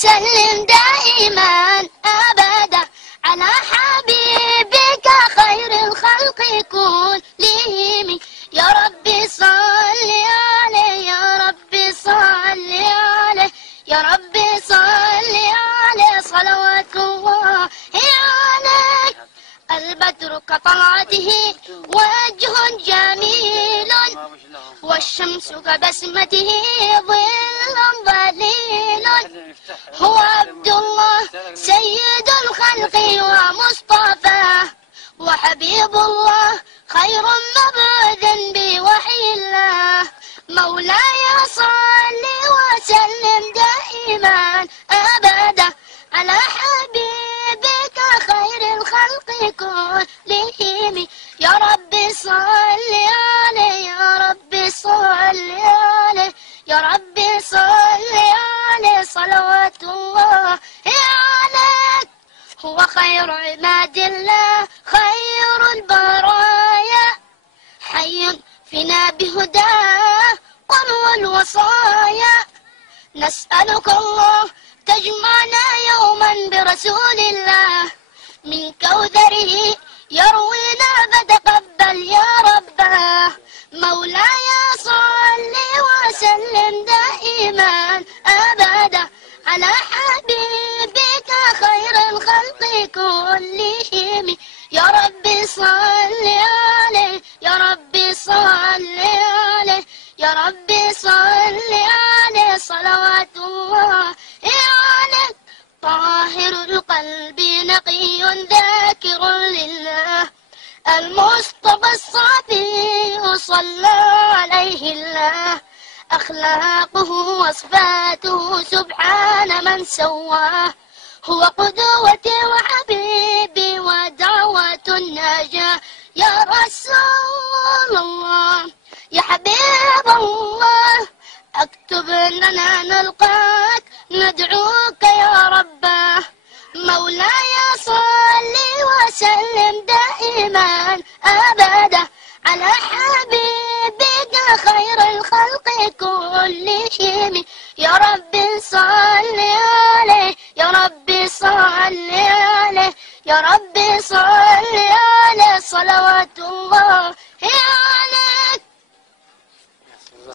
وسلم دائما أبدا على حبيبك خير الخلق كلهم. يا ربي صل عليه يا ربي صل عليه يا ربي صل عليه صلوات الله عليك. البدر كطلعته وجه جميل والشمس كبسمته ظل ظليل. هو عبد الله سيد الخلق ومصطفاه وحبيب الله خير مبعوث بوحي الله. مولاي صل وسلم دائما أبدا على حبيبك خير الخلق كلهم. يا ربي صل عليه يا ربي صل عليه يا ربي صل عليه صلوات الله عليك. هو خير عباد الله خير البرايا حي فينا بهداه وهو الوصايا. نسألك الله تجمعنا يوما برسول الله من كوثره يروينا فتقبل يا رباه. مولاي صل وسلم دائما أبدا على حبيبك خير الخلق كلهم. يا ربي صل عليه يا ربي صل عليه يا ربي صل عليه صلوات الله عليك. طاهر القلب نقي ذاكر لله المصطفى الصافي صلى عليه الله. أخلاقه وصفاته سبحان من سواه. هو قدوتي وحبيبي ودعوة النجاة. يا رسول الله يا حبيب الله اكتب لنا نلقاك ندعوك يا رباه. مولاي صل وسلم دائما أبدا على حبيبك خير الخلق كلهم. يا رب صل